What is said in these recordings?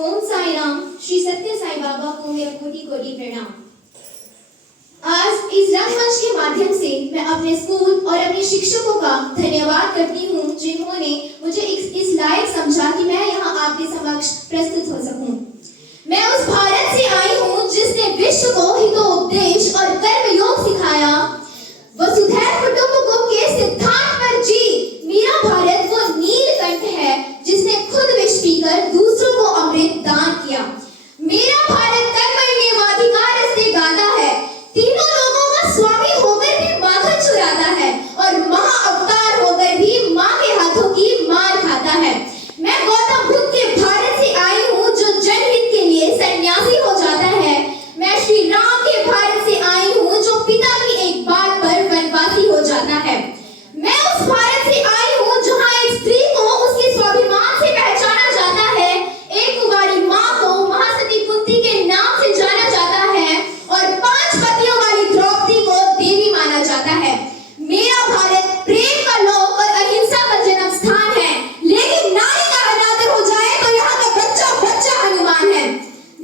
ओम साई राम। श्री सत्य साई बाबा को मेरा कोटि कोटि प्रणाम। आज इस रंगमंच के माध्यम से मैं अपने स्कूल और अपने शिक्षकों का धन्यवाद करती हूँ जिन्होंने मुझे इस लायक समझा कि मैं यहाँ आपके समक्ष प्रस्तुत हो सकूँ। मैं उस भारत से आई हूँ जिसने विश्व को हितोपदेश और कर्म योग सिखाया, वसुधैव कुटुंबकम के सिद्धांत पर जी। मेरा भारत वो नीलकंठ है जिसने खुद विष पीकर दूसरों को अमृत दान किया। मेरा भारत कर्मण्येवाधिकार से गाता है, तीनों लोगों का स्वामी होकर भी माखन चुराता है और महाअवतार होकर भी माँ के हाथों की मार खाता है। मैं गौतम बुद्ध के भारत से आई हूँ जो जनहित के लिए सन्यासी हो जाता है। मैं श्री राम के भारत से आई हूँ जो पिता की एक बात पर वनवासी हो जाता है। मैं उस भारत से आई हूँ जहाँ एक स्त्री को उसके स्वाभिमान से पहचाना जाता है, एक कुंवारी माँ को महासती कुंती के नाम से जाना जाता है और 5 पतियों वाली द्रौपदी को देवी माना जाता है। मेरा भारत प्रेम का लोक और अहिंसा का जन्म स्थान है, लेकिन नारी का अनादर हो जाए तो यहाँ का बच्चा बच्चा हनुमान है।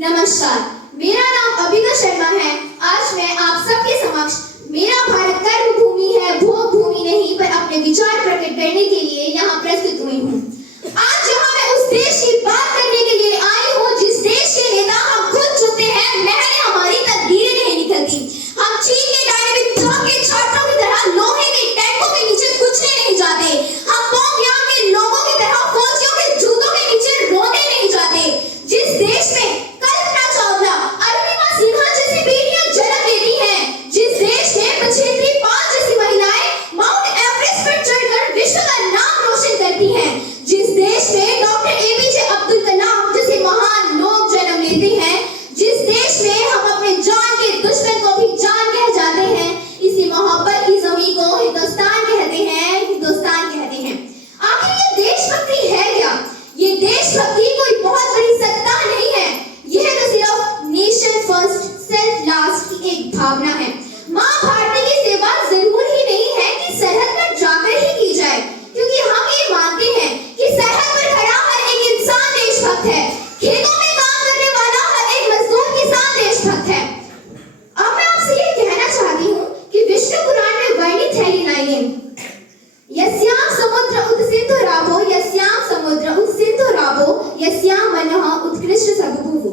नमस्कार, मेरा नाम अभिनव शर्मा है। आज मैं आप सबके समक्ष मेरा भारत कर्म भूमि है, भोग भूमि नहीं, पर अपने विचार प्रकट करने के लिए यहाँ प्रस्तुत हुई हूँ। आज यहाँ मैं उस देश की बात करने के लिए आई हूँ जिस देश के नेता हम खुद चुनते हैं, महले हमारी तकदीरें नहीं निकलती। हम चीन के डायनेमिक के छात्रों की तरह लोहे के टैंकों के नीचे कुचले नहीं जाते। हम पोंगयांग के लोगों की तरह फौजियों के जूतों के नीचे रोने नहीं जाते। जिस देश में कल्पना चावला, अरुणिमा सिन्हा जैसी बेटियां जन्म लेती हैं, जिस देश में बछेंद्री पाल जैसी महिलाएं माउंट एवरेस्ट पर चढ़कर विश्व का नाम रोशन करती हैं, जिस देश में डॉक्टर एपीजे अब्दुल कलाम जैसे महान लोग जन्म लेते हैं, जिस देश में हम अपने जान के दुश्मन को भी जान कह जाते हैं, इसी मोहब्बत की जमीन को हिंदुस्तान कहते हैं, हिंदुस्तान कहते हैं। आखिर ये देशभक्ति है क्या? ये देशभक्ति कोई बहुत बड़ी सत्ता नहीं है, यह तो सिर्फ नेशन फर्स्ट सेल्फ लास्ट की एक भावना है। माँ भारती की सेवा जरूर ही नहीं है कि सरहद पर जाकर ही की जाए, क्योंकि हम ये मानते हैं कि सरहद पर खड़ा हर एक इंसान देशभक्त है, खेतों में काम करने वाला हर एक मजदूर किसान देशभक्त है। अब मैं आपसे ये कहना चाहती हूँ कि विष्णु पुराण में वर्णित है ये लाइनें, यस्याम समुद्र उदसिंधु राभो, यस्याम समुद्र उदसिंधु राभो, यस्याम मनः उत्कृष्ट सर्वभूः।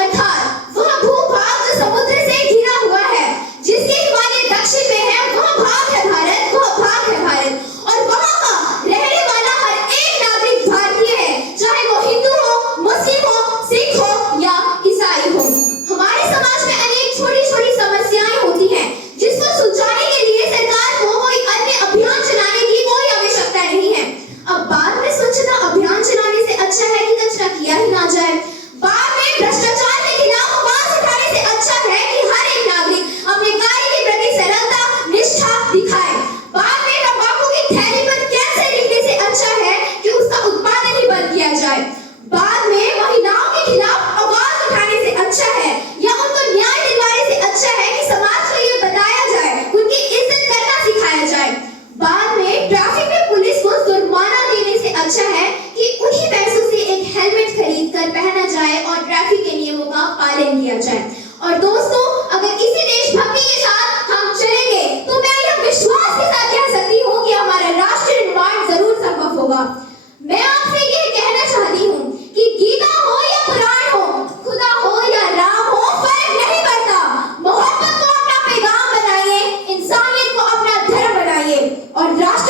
अर्थात वह भूभाग जो समुद्र से घिरा हुआ है, जिसके हिमालय दक्षिण में है, वह भाग है भारत, वह भाग है भारत। और वहां का रहने वाला हर एक नागरिक भारतीय है, चाहे वो हिंदू हो, मुस्लिम हो, सिख हो या ईसाई हो। हमारे समाज में अनेक छोटी छोटी समस्याएं होती हैं, जिसको सुलझाने के लिए सरकार को कोई अन्य अभियान चलाने की कोई आवश्यकता नहीं है। अब बाद में स्वच्छता अभियान चलाने से अच्छा है कि कचरा किया ही ना जाए। बाद में भ्रष्टाचार के खिलाफ आवाज उठाने से अच्छा है कि हर एक नागरिक अपने कार्य के प्रति सरलता निष्ठा दिखाए। बाद में तंबाकू की थैली पर कैंसर लिखने से अच्छा है कि उसका उत्पादन ही बंद किया जाए। बाद में महिलाओं के खिलाफ आवाज उठाने से अच्छा है या उनको न्याय दिलवाने से अच्छा है कि समाज को ये बताया जाए, उनकी इज्जत करना सिखाया जाए। बाद में ट्रैफिक में पुलिस को जुर्माना देने से अच्छा है कि उन्हीं पैसों से एक हेलमेट खरीद कर पहना जाए और ट्रैफिक के नियमों का पालन किया जाए। और दोस्तों, अगर इसी देशभक्ति के साथ हम चलेंगे तो मैं यह विश्वास के साथ कह सकती हूँ कि हमारा राष्ट्र निर्माण जरूर संभव होगा। मैं आपसे यह कहना चाहती हूँ कि गीता हो या पुराण हो, खुदा हो या राम हो, फर्क नहीं पड़ता। मोहब्बत को अपना पैगाम बनाइए, इंसानियत को अपना धर्म बनाइए और राष्ट्र